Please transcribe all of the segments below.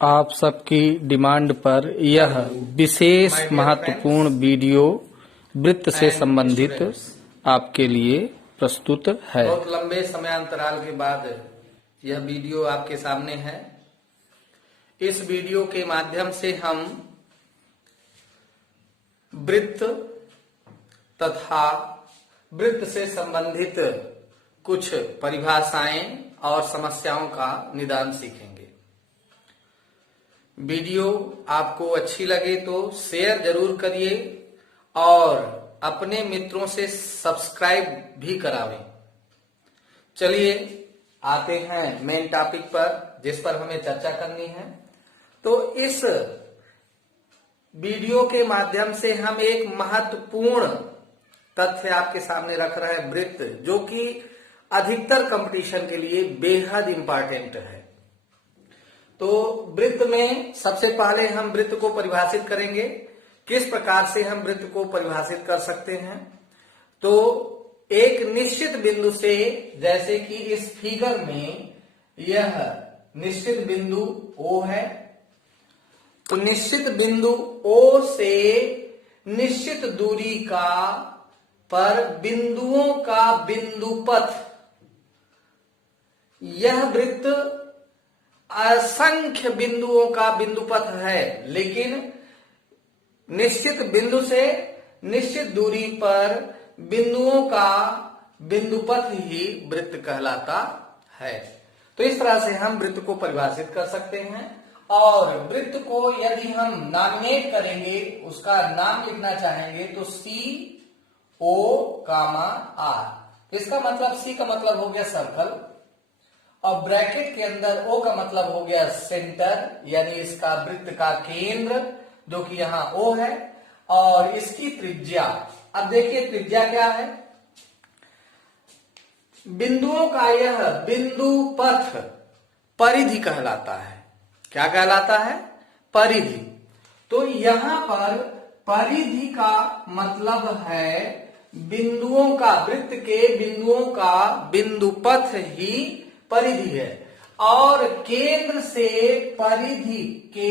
आप सबकी डिमांड पर यह विशेष महत्वपूर्ण वीडियो वृत्त से संबंधित आपके लिए प्रस्तुत है। बहुत लंबे समयांतराल के बाद यह वीडियो आपके सामने है। इस वीडियो के माध्यम से हम वृत्त तथा वृत्त से संबंधित कुछ परिभाषाएं और समस्याओं का निदान सीखेंगे। वीडियो आपको अच्छी लगे तो शेयर जरूर करिए और अपने मित्रों से सब्सक्राइब भी करावें। चलिए आते हैं मेन टॉपिक पर, जिस पर हमें चर्चा करनी है। तो इस वीडियो के माध्यम से हम एक महत्वपूर्ण तथ्य आपके सामने रख रहे हैं, वृत्त, जो कि अधिकतर कंपटीशन के लिए बेहद इंपॉर्टेंट है। तो वृत्त में सबसे पहले हम वृत्त को परिभाषित करेंगे। किस प्रकार से हम वृत्त को परिभाषित कर सकते हैं? तो एक निश्चित बिंदु से, जैसे कि इस फिगर में यह निश्चित बिंदु O है, तो निश्चित बिंदु O से निश्चित दूरी का पर बिंदुओं का बिंदुपथ, यह वृत्त असंख्य बिंदुओं का बिंदुपथ है, लेकिन निश्चित बिंदु से निश्चित दूरी पर बिंदुओं का बिंदुपथ ही वृत्त कहलाता है। तो इस तरह से हम वृत्त को परिभाषित कर सकते हैं। और वृत्त को यदि हम नॉमिनेट करेंगे, उसका नाम लिखना चाहेंगे, तो COR। इसका मतलब C का मतलब हो गया सर्कल, और ब्रैकेट के अंदर O का मतलब हो गया सेंटर, यानी इसका वृत्त का केंद्र, जो कि यहाँ O है, और इसकी त्रिज्या। अब देखिए त्रिज्या क्या है। बिंदुओं का यह बिंदु पथ परिधि कहलाता है। क्या कहलाता है? परिधि। तो यहां पर परिधि का मतलब है बिंदुओं का, वृत्त के बिंदुओं का बिंदुपथ ही परिधि है। और केंद्र से परिधि के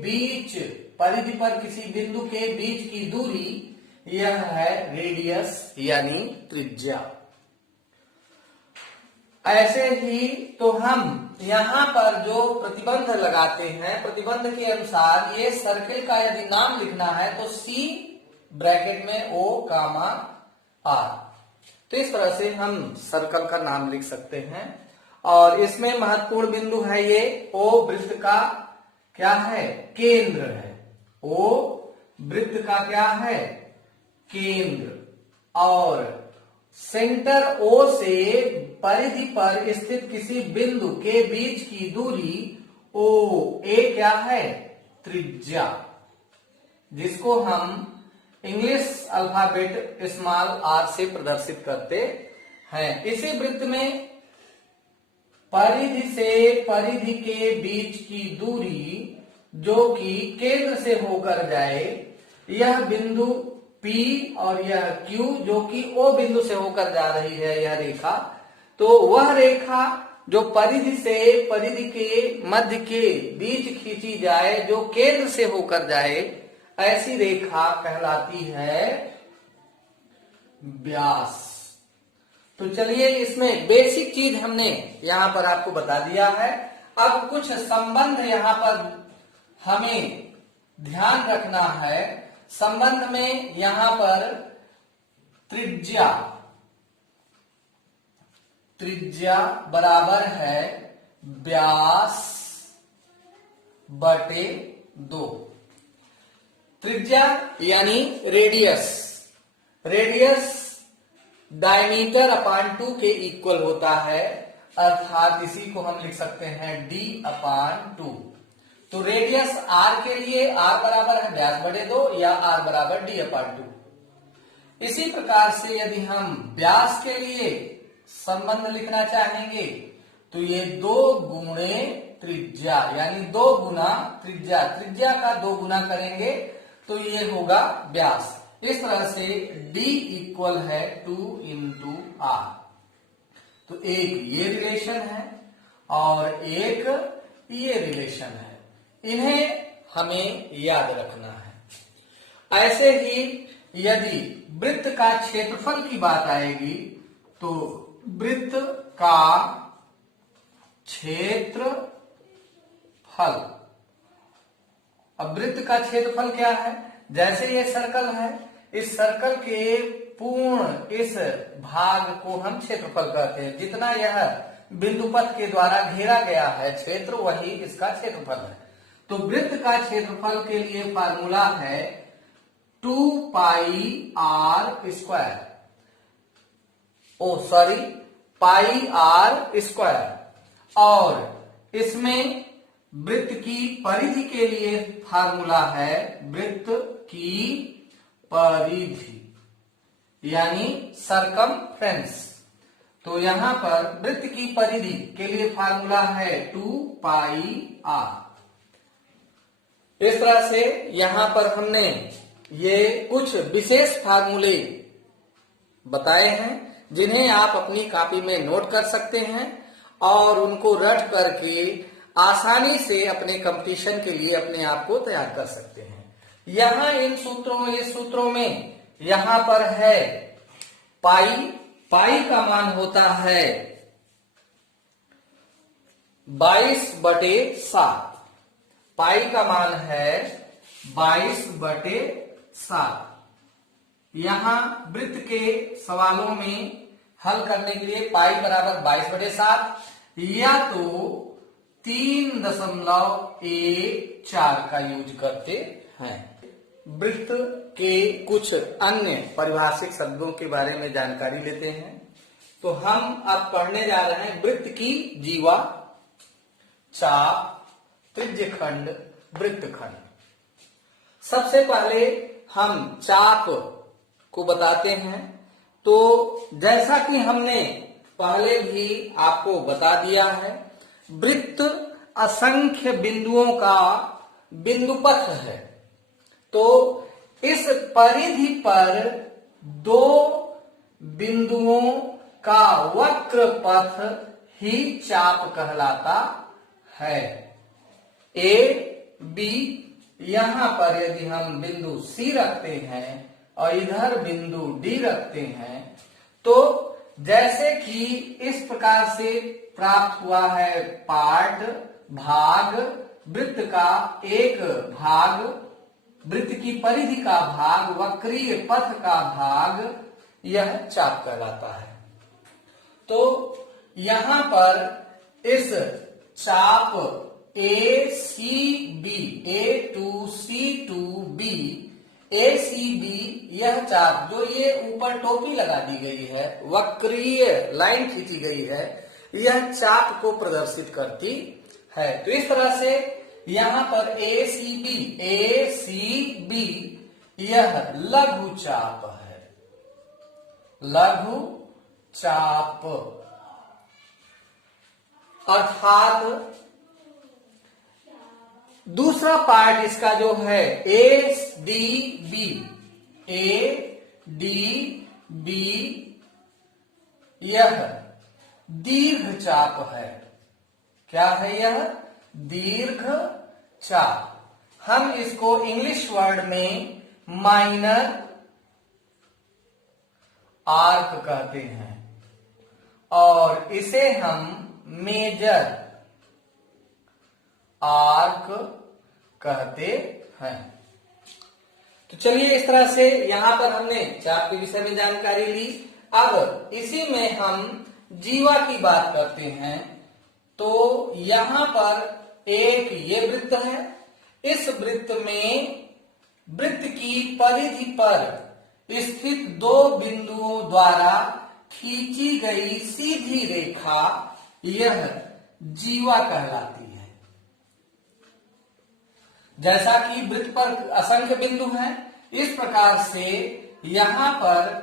बीच, परिधि पर किसी बिंदु के बीच की दूरी, यह है रेडियस यानी त्रिज्या। ऐसे ही तो हम यहां पर जो प्रतिबंध लगाते हैं, प्रतिबंध के अनुसार ये सर्किल का यदि नाम लिखना है तो C ब्रैकेट में O,R। तो इस तरह से हम सर्कल का नाम लिख सकते हैं। और इसमें महत्वपूर्ण बिंदु है ये O, वृत्त का क्या है? केंद्र है। O वृत्त का क्या है? केंद्र। और सेंटर O से परिधि पर स्थित किसी बिंदु के बीच की दूरी OA क्या है? त्रिज्या, जिसको हम इंग्लिश अल्फाबेट स्मॉल r से प्रदर्शित करते हैं। इसी वृत्त में परिधि से परिधि के बीच की दूरी, जो कि केंद्र से होकर जाए, यह बिंदु P और यह Q, जो कि O बिंदु से होकर जा रही है, यह रेखा, तो वह रेखा जो परिधि से परिधि के मध्य के बीच खींची जाए, जो केंद्र से होकर जाए, ऐसी रेखा कहलाती है व्यास। तो चलिए, इसमें बेसिक चीज हमने यहां पर आपको बता दिया है। अब कुछ संबंध यहां पर हमें ध्यान रखना है। संबंध में यहां पर त्रिज्या बराबर है व्यास बटे 2। त्रिज्या यानी रेडियस, डायमीटर अपान 2 के इक्वल होता है, अर्थात इसी को हम लिख सकते हैं D/2। तो रेडियस R के लिए R बराबर है व्यास बटे 2 या R बराबर D/2। इसी प्रकार से यदि हम व्यास के लिए संबंध लिखना चाहेंगे, तो ये 2 गुणे त्रिज्या, यानी 2 गुना त्रिज्या का 2 गुना करेंगे तो ये होगा व्यास। इस तरह से D इक्वल है 2 × R। तो एक ये रिलेशन है और एक ये रिलेशन है। इन्हें हमें याद रखना है। ऐसे ही यदि वृत्त का क्षेत्रफल की बात आएगी तो वृत्त का क्षेत्रफल, अब वृत्त का क्षेत्रफल क्या है? जैसे ये सर्कल है, इस सर्कल के पूर्ण इस भाग को हम क्षेत्रफल कहते हैं। जितना यह बिंदुपथ के द्वारा घेरा गया है क्षेत्र, वही इसका क्षेत्रफल है। तो वृत्त का क्षेत्रफल के लिए फार्मूला है 2πr², πr²। और इसमें वृत्त की परिधि के लिए फार्मूला है वृत्त की परिधि, यानी सरकमफ्रेंस। तो यहां पर वृत्त की परिधि के लिए फार्मूला है 2πr। इस तरह से यहां पर हमने ये कुछ विशेष फार्मूले बताए हैं जिन्हें आप अपनी कॉपी में नोट कर सकते हैं और उनको रट करके आसानी से अपने कंपटीशन के लिए अपने आप को तैयार कर सकते हैं। यहां इन सूत्रों में यहां पर है पाई का मान होता है 22/7। पाई का मान है 22/7। यहां वृत्त के सवालों में हल करने के लिए पाई बराबर 22/7 या तो 3.14 का यूज करते हैं। वृत्त के कुछ अन्य परिभाषिक शब्दों के बारे में जानकारी लेते हैं। तो हम अब पढ़ने जा रहे हैं वृत्त की जीवा, चाप, त्रिज्यखंड, वृत्तखंड। सबसे पहले हम चाप को बताते हैं। तो जैसा कि हमने पहले भी आपको बता दिया है, वृत्त असंख्य बिंदुओं का बिंदुपथ है। तो इस परिधि पर दो बिंदुओं का वक्र पथ ही चाप कहलाता है। ए बी, यहां पर यदि हम बिंदु सी रखते हैं और इधर बिंदु डी रखते हैं, तो जैसे कि इस प्रकार से प्राप्त हुआ है भाग, वृत्त का एक भाग, वृत्त की परिधि का भाग, वक्रीय पथ का भाग, यह चाप कहलाता है। तो यहां पर इस चाप ACB, A2C2B, ACB, यह चाप जो ये ऊपर टोपी लगा दी गई है, वक्रीय लाइन खींची गई है, यह चाप को प्रदर्शित करती है। तो इस तरह से यहां पर ACB यह लघु चाप है, लघु चाप। अर्थात दूसरा पार्ट इसका जो है ADB, यह दीर्घ चाप है। क्या है यह? दीर्घ चाप। हम इसको इंग्लिश वर्ड में माइनर आर्क कहते हैं और इसे हम मेजर आर्क कहते हैं। तो चलिए, इस तरह से यहां पर हमने चाप के विषय में जानकारी ली। अब इसी में हम जीवा की बात करते हैं। तो यहां पर एक ये वृत्त है। इस वृत्त में वृत्त की परिधि पर स्थित दो बिंदुओं द्वारा खींची गई सीधी रेखा यह जीवा कहलाती है। जैसा कि वृत्त पर असंख्य बिंदु हैं, इस प्रकार से यहां पर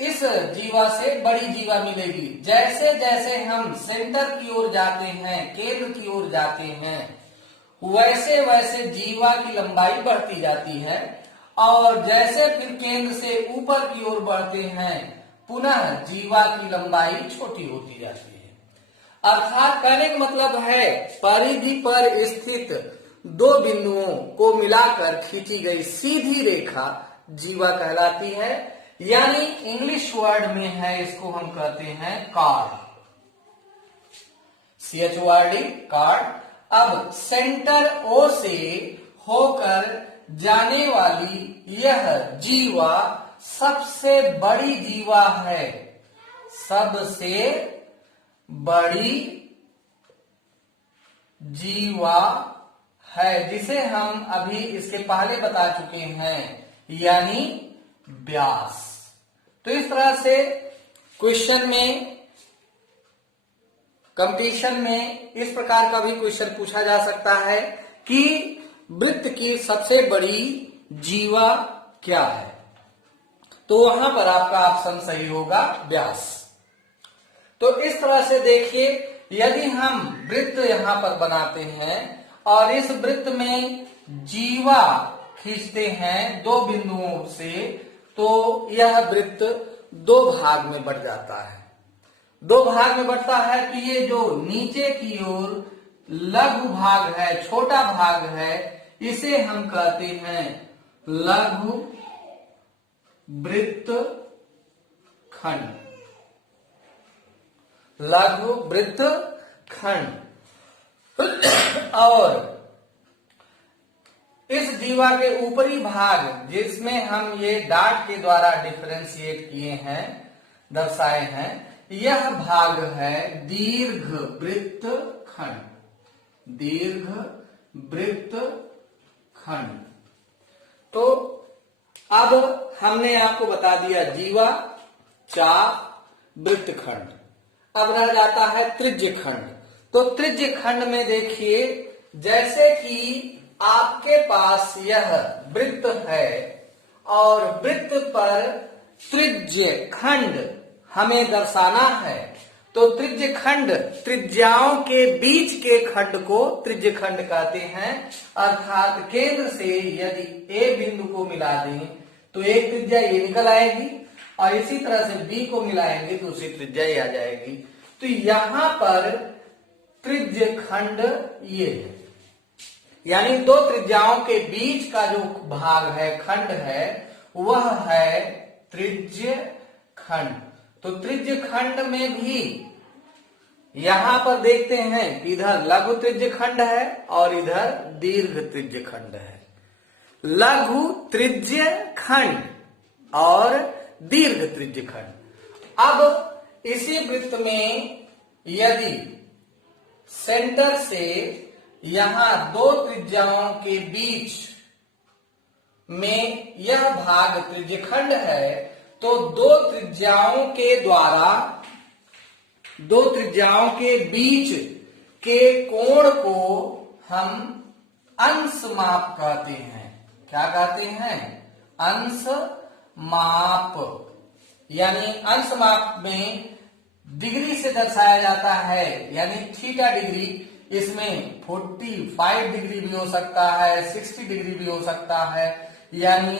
इस जीवा से बड़ी जीवा मिलेगी। जैसे जैसे हम सेंटर की ओर जाते हैं, केंद्र की ओर जाते हैं, वैसे वैसे जीवा की लंबाई बढ़ती जाती है और जैसे फिर केंद्र से ऊपर की ओर बढ़ते हैं, पुनः जीवा की लंबाई छोटी होती जाती है। अर्थात कहने का मतलब है परिधि पर स्थित दो बिंदुओं को मिलाकर खींची गई सीधी रेखा जीवा कहलाती है, यानी इंग्लिश वर्ड में है इसको हम कहते हैं कार्ड, CHORD, कार्ड। अब सेंटर O से होकर जाने वाली यह जीवा सबसे बड़ी जीवा है, सबसे बड़ी जीवा है, जिसे हम अभी इसके पहले बता चुके हैं, यानी व्यास। तो इस तरह से क्वेश्चन में, कंपटीशन में इस प्रकार का भी क्वेश्चन पूछा जा सकता है कि वृत्त की सबसे बड़ी जीवा क्या है, तो वहां पर आपका ऑप्शन सही होगा व्यास। तो इस तरह से देखिए, यदि हम वृत्त यहां पर बनाते हैं और इस वृत्त में जीवा खींचते हैं दो बिंदुओं से, तो यह वृत्त दो भाग में बढ़ जाता है। दो भाग में बढ़ता है तो ये जो नीचे की ओर लघु भाग है, छोटा भाग है, इसे हम कहते हैं लघु वृत्त खंड, लघु वृत्त खंड। और इस जीवा के ऊपरी भाग, जिसमें हम ये डॉट के द्वारा डिफरेंशिएट किए हैं, दर्शाए हैं, यह भाग है दीर्घ वृत्त खंड, दीर्घ वृत्त खंड। तो अब हमने आपको बता दिया जीवा, चाप, वृत्त खंड। अब रह जाता है त्रिज्य खंड। तो त्रिज्य खंड में देखिए, जैसे कि आपके पास यह वृत्त है और वृत्त पर त्रिज्य खंड हमें दर्शाना है, तो त्रिज्य खंड, त्रिज्याओं के बीच के खंड को त्रिज्य खंड कहते हैं। अर्थात केंद्र से यदि ए बिंदु को मिला दें तो एक त्रिज्या ये निकल आएगी, और इसी तरह से बी को मिलाएंगे तो उसी त्रिज्या ये आ जाएगी। तो यहां पर त्रिज्य खंड ये है, यानी दो त्रिज्याओं के बीच का जो भाग है, खंड है, वह है त्रिज्य खंड। तो त्रिज्य खंड में भी यहां पर देखते हैं कि इधर लघु त्रिज्य खंड है और इधर दीर्घ त्रिज्य खंड है। लघु त्रिज्य खंड और दीर्घ त्रिज्य खंड। अब इसी वृत्त में यदि सेंटर से यहां दो त्रिज्याओं के बीच में यह भाग त्रिज्य खंड है, तो दो त्रिज्याओं के द्वारा, दो त्रिज्याओं के बीच के कोण को हम अंश माप कहते हैं। क्या कहते हैं? अंश माप। यानी अंश माप में डिग्री से दर्शाया जाता है, यानी थीटा डिग्री। इसमें 45 डिग्री भी हो सकता है, 60 डिग्री भी हो सकता है, यानी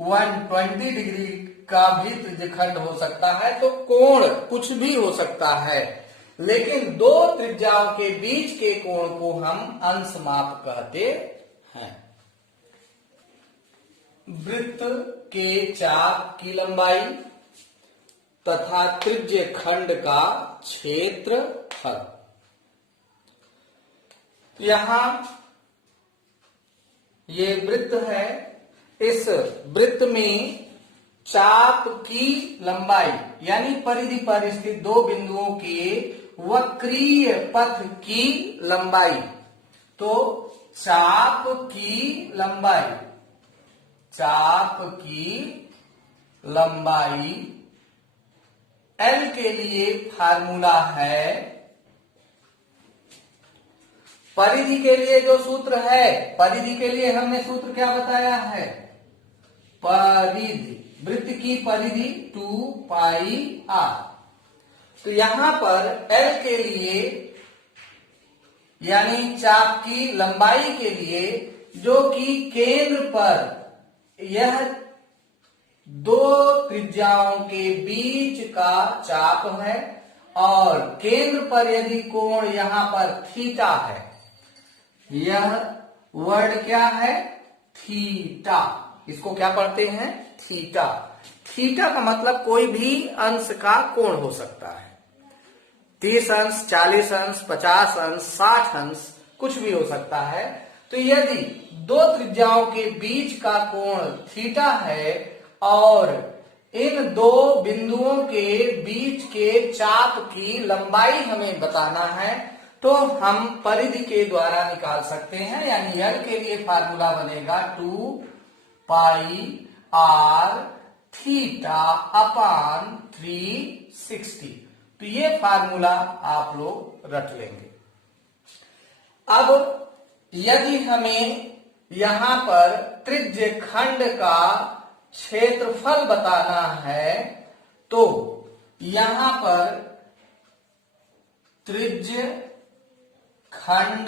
120 डिग्री का भी त्रिज्यखंड हो सकता है। तो कोण कुछ भी हो सकता है, लेकिन दो त्रिज्याओं के बीच के कोण को हम अंश माप कहते हैं। वृत्त के चाप की लंबाई तथा त्रिज्य खंड का क्षेत्रफल। यहां ये वृत्त है, इस वृत्त में चाप की लंबाई यानी परिधि पर स्थित दो बिंदुओं के वक्रीय पथ की लंबाई। तो चाप की लंबाई, चाप की लंबाई L के लिए फार्मूला है, परिधि के लिए जो सूत्र है, परिधि के लिए हमने सूत्र क्या बताया है? परिधि, वृत्त की परिधि 2πr। तो यहां पर L के लिए यानी चाप की लंबाई के लिए, जो कि केंद्र पर यह दो त्रिज्याओं के बीच का चाप है, और केंद्र पर यदि कोण यहां पर थीटा है, यह वर्ड क्या है? थीटा। इसको क्या पढ़ते हैं? थीटा। थीटा का मतलब कोई भी अंश का कोण हो सकता है। 30 अंश, 40 अंश, 50 अंश, 60 अंश, कुछ भी हो सकता है। तो यदि दो त्रिज्याओं के बीच का कोण थीटा है और इन दो बिंदुओं के बीच के चाप की लंबाई हमें बताना है, तो हम परिधि के द्वारा निकाल सकते हैं। यानी यल के लिए फार्मूला बनेगा 2 पाई आर थीटा अपान 360। तो ये फार्मूला आप लोग रट लेंगे। अब यदि हमें यहां पर त्रिज्य खंड का क्षेत्रफल बताना है, तो यहां पर त्रिज्य खंड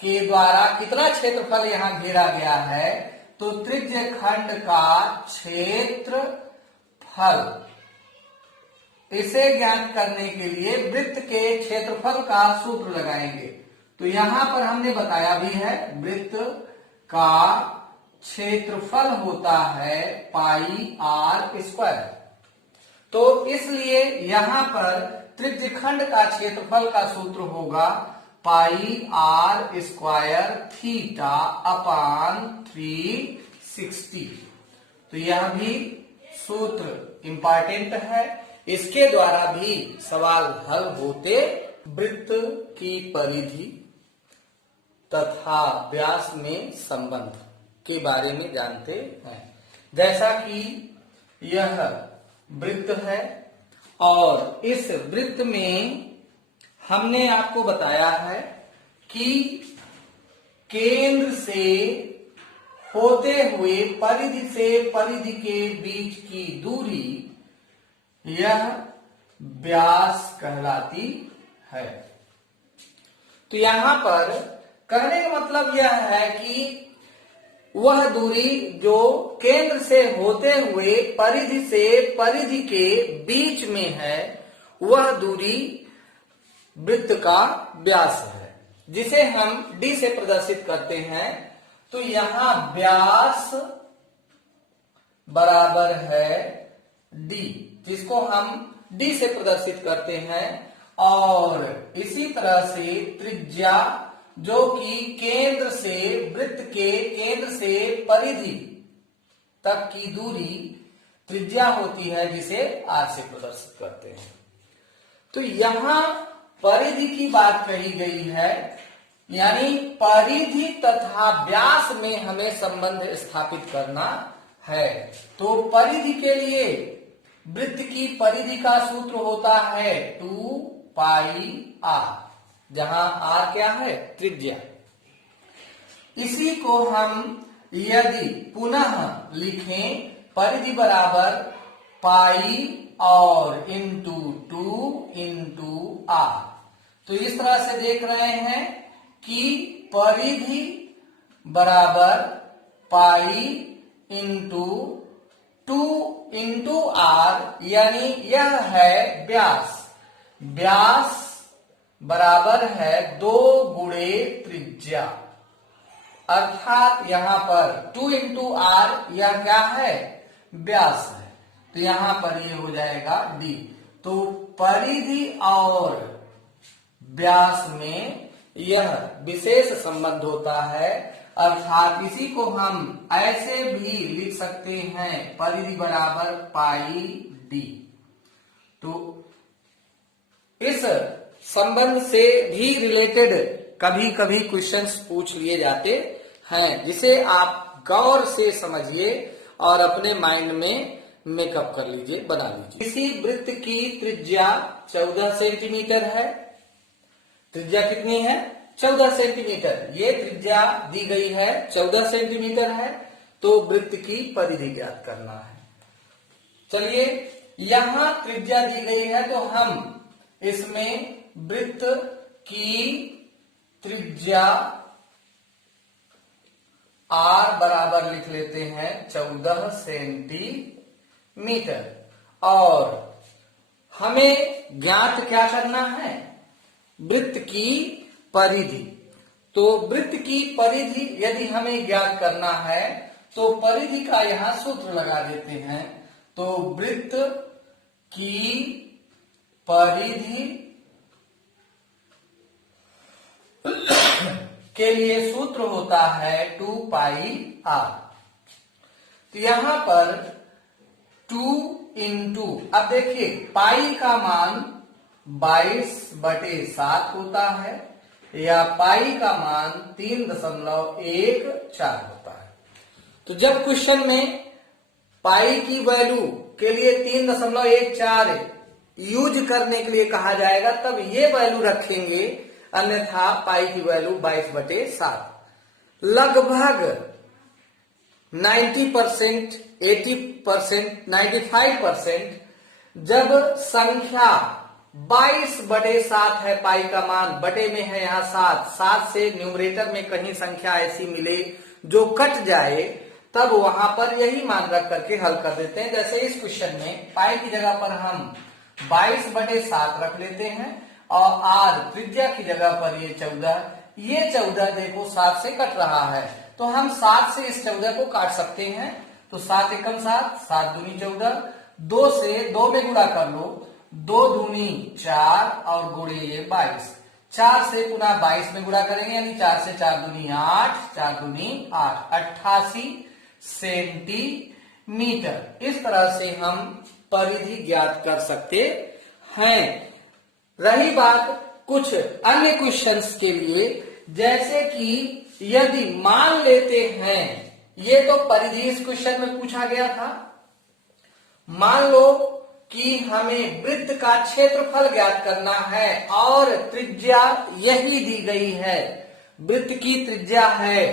के द्वारा कितना क्षेत्रफल यहां घेरा गया है? तो त्रिज्य खंड का क्षेत्रफल, इसे ज्ञात करने के लिए वृत्त के क्षेत्रफल का सूत्र लगाएंगे। तो यहां पर हमने बताया भी है, वृत्त का क्षेत्रफल होता है पाई आर स्क्वायर। तो इसलिए यहां पर त्रिज्य खंड का क्षेत्रफल का सूत्र होगा पाई आर स्क्वायर थीटा अपान 360। तो यह भी सूत्र इंपॉर्टेंट है। इसके द्वारा भी सवाल हल होते वृत्त की परिधि तथा व्यास में संबंध के बारे में जानते हैं। जैसा कि यह वृत्त है और इस वृत्त में हमने आपको बताया है कि केंद्र से होते हुए परिधि से परिधि के बीच की दूरी यह व्यास कहलाती है। तो यहां पर कहने का मतलब यह है कि वह दूरी जो केंद्र से होते हुए परिधि से परिधि के बीच में है, वह दूरी वृत्त का व्यास है, जिसे हम d से प्रदर्शित करते हैं। तो यहां व्यास बराबर है d, जिसको हम d से प्रदर्शित करते हैं। और इसी तरह से त्रिज्या, जो कि केंद्र से वृत्त के केंद्र से परिधि तक की दूरी त्रिज्या होती है, जिसे r से प्रदर्शित करते हैं। तो यहां परिधि की बात कही गई है, यानी परिधि तथा व्यास में हमें संबंध स्थापित करना है। तो परिधि के लिए वृत्त की परिधि का सूत्र होता है 2 पाई आर, जहां आर क्या है? त्रिज्या। इसी को हम यदि पुनः लिखें, परिधि बराबर पाई और इंटू 2 इंटू आर। तो इस तरह से देख रहे हैं कि परिधि बराबर पाई इंटू 2 इंटू आर, यानी यह है व्यास। व्यास बराबर है 2 गुणे त्रिज्या, अर्थात यहां पर 2 इंटू आर यह क्या है? व्यास है। तो यहां पर ये हो जाएगा d। तो परिधि और व्यास में यह विशेष संबंध होता है, अर्थात इसी को हम ऐसे भी लिख सकते हैं, परिधि बराबर पाई d। तो इस संबंध से भी रिलेटेड कभी कभी क्वेश्चंस पूछ लिए जाते हैं, जिसे आप गौर से समझिए और अपने माइंड में मेकअप कर लीजिए, बना लीजिए। इसी वृत्त की त्रिज्या 14 सेंटीमीटर है। त्रिज्या कितनी है? 14 सेंटीमीटर। ये त्रिज्या दी गई है 14 सेंटीमीटर है। तो वृत्त की परिधि ज्ञात करना है। चलिए, यहां त्रिज्या दी गई है, तो हम इसमें वृत्त की त्रिज्या r बराबर लिख लेते हैं 14 सेंटीमीटर। और हमें ज्ञात क्या करना है? वृत्त की परिधि। तो वृत्त की परिधि यदि हमें ज्ञात करना है तो परिधि का यहां सूत्र लगा देते हैं। तो वृत्त की परिधि के लिए सूत्र होता है 2πr। तो यहां पर 2 इंटू, अब देखिए पाई का मान 22/7 होता है या पाई का मान 3.14 होता है। तो जब क्वेश्चन में पाई की वैल्यू के लिए 3.14 यूज करने के लिए कहा जाएगा तब ये वैल्यू रखेंगे, अन्यथा पाई की वैल्यू 22/7। लगभग 90%, 80%, 95% जब संख्या 22/7 है, पाई का मान बटे में है यहाँ 7 से न्यूमरेटर में कहीं संख्या ऐसी मिले जो कट जाए, तब वहां पर यही मान रख करके हल कर देते हैं। जैसे इस क्वेश्चन में पाई की जगह पर हम 22/7 रख लेते हैं और आर त्रिज्या की जगह पर ये 14, ये 14 देखो 7 से कट रहा है, तो हम 7 से इस 14 को काट सकते हैं। तो 7 एकम 7, 7 दूनी 14, 2 से 2 में गुणा कर लो, 2 दूनी 4 और गुणे ये 22, 4 से पुनः 22 में गुणा करेंगे यानी 4 से 4 दूनी 8, 4 दूनी 8, 88 सेंटीमीटर। इस तरह से हम परिधि ज्ञात कर सकते हैं। रही बात कुछ अन्य क्वेश्चंस के लिए, जैसे कि यदि मान लेते हैं, ये तो परिधि इस क्वेश्चन में पूछा गया था, मान लो कि हमें वृत्त का क्षेत्रफल ज्ञात करना है और त्रिज्या यही दी गई है। वृत्त की त्रिज्या है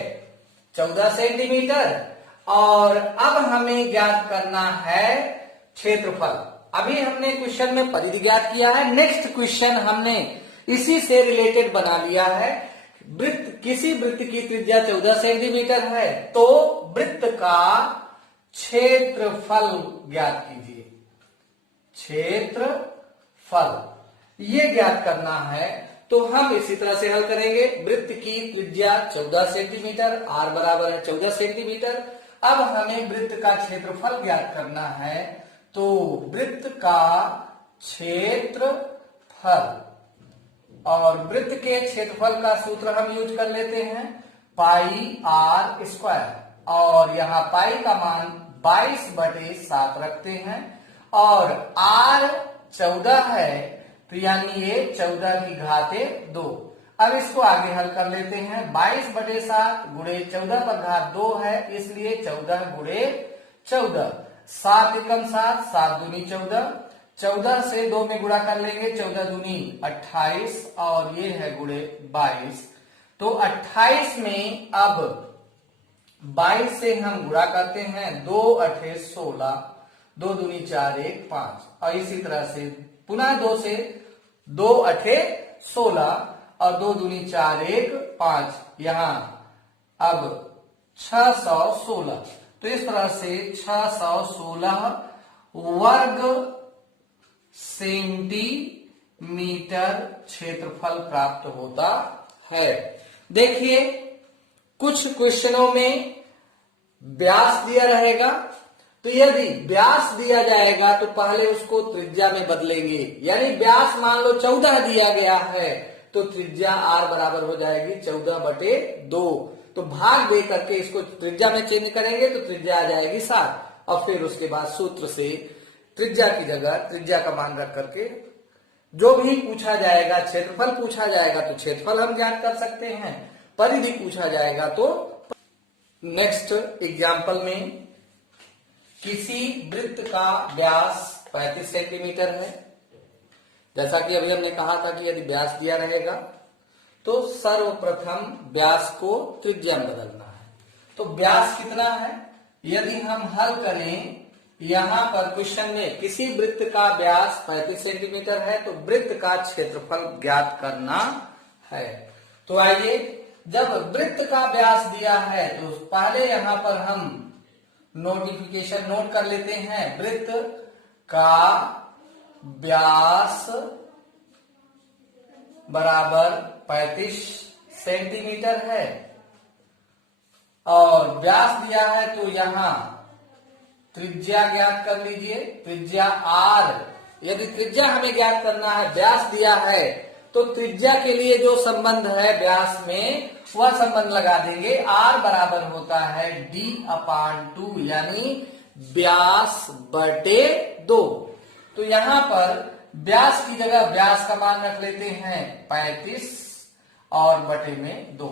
14 सेंटीमीटर और अब हमें ज्ञात करना है क्षेत्रफल। अभी हमने क्वेश्चन में परिधि ज्ञात किया है, नेक्स्ट क्वेश्चन हमने इसी से रिलेटेड बना लिया है। वृत्त, किसी वृत्त की त्रिज्या 14 सेंटीमीटर है तो वृत्त का क्षेत्रफल ज्ञात कीजिए। क्षेत्रफल ये ज्ञात करना है तो हम इसी तरह से हल करेंगे। वृत्त की त्रिज्या 14 सेंटीमीटर, r बराबर है 14 सेंटीमीटर। अब हमें वृत्त का क्षेत्रफल ज्ञात करना है, तो वृत्त का क्षेत्रफल, और वृत्त के क्षेत्रफल का सूत्र हम यूज कर लेते हैं πr², और यहाँ पाई का मान 22/7 रखते हैं और r 14 है तो यानी ये 14 की घाते 2। अब इसको आगे हल कर लेते हैं। 22/7 गुणे 14 पर घात 2 है, इसलिए 14 गुणे 14, 7 एकम 7, 7 दूनी 14, 14 से 2 में गुणा कर लेंगे, 14 दूनी 28 और ये है गुणे 22। तो 28 में अब 22 से हम गुणा करते हैं, 2 8 16, 2 दूनी 4 1 5, और इसी तरह से पुनः 2 से 2 8 16 और 2 दूनी 4 1 5, यहां अब 616। तो इस तरह से 616 वर्ग सेंटीमीटर क्षेत्रफल प्राप्त होता है। देखिए कुछ क्वेश्चनों में व्यास दिया रहेगा, तो यदि व्यास दिया जाएगा तो पहले उसको त्रिज्या में बदलेंगे, यानी व्यास मान लो 14 दिया गया है तो त्रिज्या r बराबर हो जाएगी 14/2, तो भाग दे करके इसको त्रिज्या में चेंज करेंगे तो त्रिज्या आ जाएगी 7, और फिर उसके बाद सूत्र से त्रिज्या की जगह त्रिज्या का मान रख करके जो भी पूछा जाएगा, क्षेत्रफल पूछा जाएगा तो क्षेत्रफल हम ज्ञात कर सकते हैं, परिधि पूछा जाएगा तो। नेक्स्ट एग्जाम्पल में किसी वृत्त का व्यास 35 सेंटीमीटर है। जैसा कि अभी हमने कहा था कि यदि व्यास दिया रहेगा तो सर्वप्रथम व्यास को त्रिज्या में बदलना है। तो व्यास कितना है, यदि हम हल करें, यहां पर क्वेश्चन में किसी वृत्त का व्यास 35 सेंटीमीटर है तो वृत्त का क्षेत्रफल ज्ञात करना है। तो आइए, जब वृत्त का व्यास दिया है तो पहले यहां पर हम नोटिफिकेशन नोट कर लेते हैं। वृत्त का व्यास बराबर 35 सेंटीमीटर है और व्यास दिया है तो यहां त्रिज्या ज्ञात कर लीजिए। त्रिज्या r, यदि त्रिज्या हमें ज्ञात करना है, व्यास दिया है तो त्रिज्या के लिए जो संबंध है व्यास में वह संबंध लगा देंगे। r बराबर होता है d/2 यानी व्यास बटे 2। तो यहां पर व्यास की जगह व्यास का मान रख लेते हैं 35 और बटे में 2।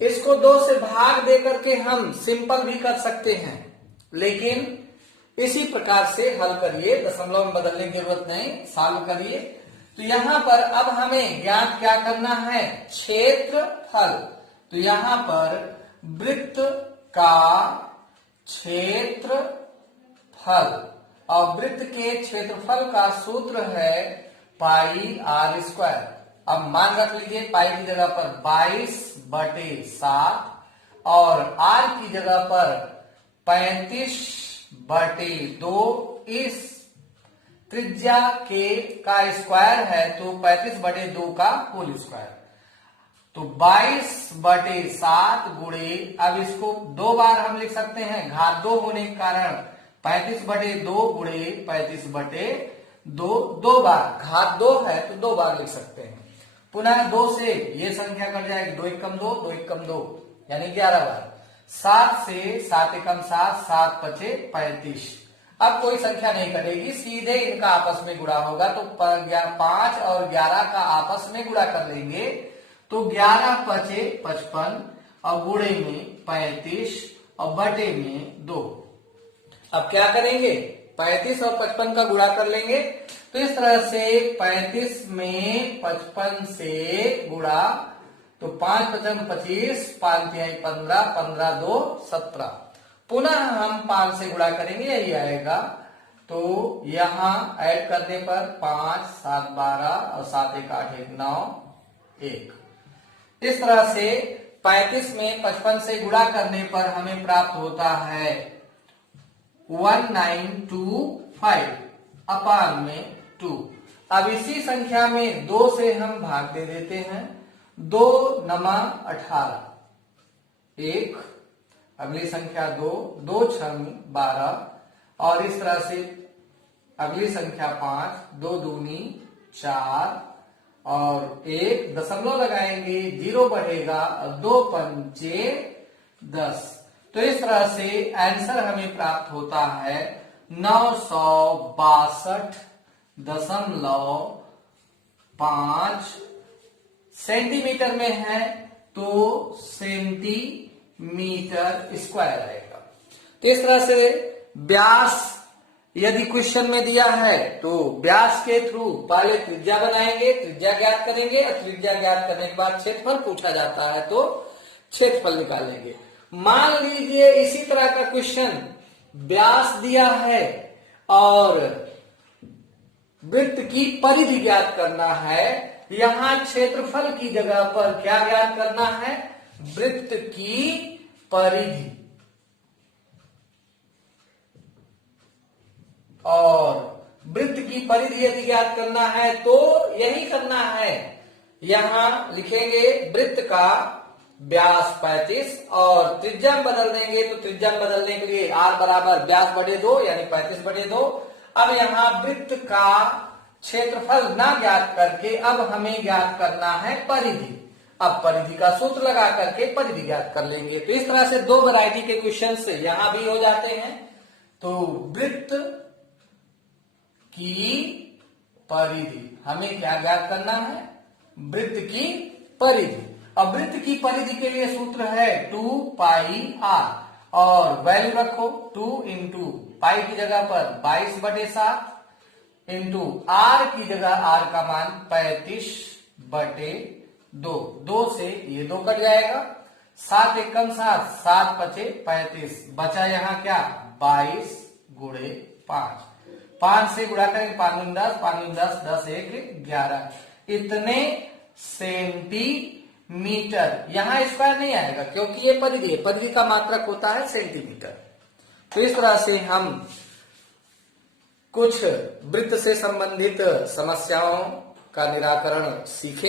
इसको 2 से भाग दे करके हम सिंपल भी कर सकते हैं, लेकिन इसी प्रकार से हल करिए, दशमलव में बदलने की जरूरत नहीं, सॉल्व करिए। तो यहां पर अब हमें ज्ञात क्या करना है, क्षेत्रफल। तो यहां पर वृत्त का क्षेत्रफल और वृत्त के क्षेत्रफल का सूत्र है पाई r स्क्वायर। अब मान रख लीजिए, पाई की जगह पर 22/7 और r की जगह पर 35/2। इस त्रिज्या के का स्क्वायर है तो 35/2 का होल स्क्वायर। तो 22/7 गुणे, अब इसको 2 बार हम लिख सकते हैं, घात 2 होने के कारण 35/2 गुणे 35/2, 2 बार, घात 2 है तो 2 बार लिख सकते हैं। पुनः 2 से ये संख्या कट जाएगी, 2 एकम 2, 2 एकम 2 यानी 11 बार। 7 से 7 एकम 7, 7 पचे 35। अब कोई संख्या नहीं कटेगी, सीधे इनका आपस में गुणा होगा। तो 5 और 11 का आपस में गुणा कर लेंगे तो 11 पचे 55 और गुणे में 35 और बटे में 2। अब क्या करेंगे, 35 और 55 का गुणा कर लेंगे। तो इस तरह से 35 में 55 से गुणा, तो 5 × 5 = 25, 5 × 3 = 15, 15 × 2 = 17। पुनः हम 5 से गुणा करेंगे, यही आएगा। तो यहां ऐड करने पर 5, 7, 12 और 7, 1, 8, 1, 9, 1। इस तरह से 35 में 55 से गुणा करने पर हमें प्राप्त होता है 1925 अपान में 2। अब इसी संख्या में 2 से हम भाग दे देते हैं। 2 नमा 18, 1, अगली संख्या 2, 2 छंग 12 और इस तरह से अगली संख्या 5, 2 दूनी 4 और 1 दशमलव लगाएंगे, 0 बढ़ेगा और 2 पंचे 10। तो इस तरह से आंसर हमें प्राप्त होता है 962.5 सेंटीमीटर में है तो सेंटीमीटर स्क्वायर आएगा। तो इस तरह से व्यास यदि क्वेश्चन में दिया है तो व्यास के थ्रू पहले त्रिज्या बनाएंगे, त्रिज्या ज्ञात करेंगे और त्रिज्या ज्ञात करने के बाद क्षेत्रफल पूछा जाता है तो क्षेत्रफल निकालेंगे। मान लीजिए इसी तरह का क्वेश्चन व्यास दिया है और वृत्त की परिधि ज्ञात करना है। यहां क्षेत्रफल की जगह पर क्या ज्ञात करना है, वृत्त की परिधि। और वृत्त की परिधि यदि ज्ञात करना है तो यही करना है, यहां लिखेंगे वृत्त का व्यास 35 और त्रिज्या बदल देंगे। तो त्रिज्या बदलने के लिए r बराबर व्यास बटे 2 यानी 35/2। अब यहां वृत्त का क्षेत्रफल ना ज्ञात करके अब हमें ज्ञात करना है परिधि। अब परिधि का सूत्र लगा करके परिधि ज्ञात कर लेंगे। तो इस तरह से 2 वैरायटी के क्वेश्चंस यहां भी हो जाते हैं। तो वृत्त की परिधि हमें क्या ज्ञात करना है, वृत्त की परिधि। अब वृत्त की परिधि के लिए सूत्र है 2πr और वैल्यू रखो 2 × पाई की जगह पर 22/7 इंटू r की जगह r का मान 35/2। 2 से ये 2 कट जाएगा, 7 एकम 7, 7 पचे 35, बचा यहाँ क्या 22 × 5। 5 से गुणा करेंगे 5 × 10, 5 × 10, 10 1 11। इतने सेंटीमीटर। यहां स्क्वायर नहीं आएगा क्योंकि ये परिधि है, परिधि का मात्रक होता है सेंटीमीटर। तो इस तरह से हम कुछ वृत्त से संबंधित समस्याओं का निराकरण सीखेंगे।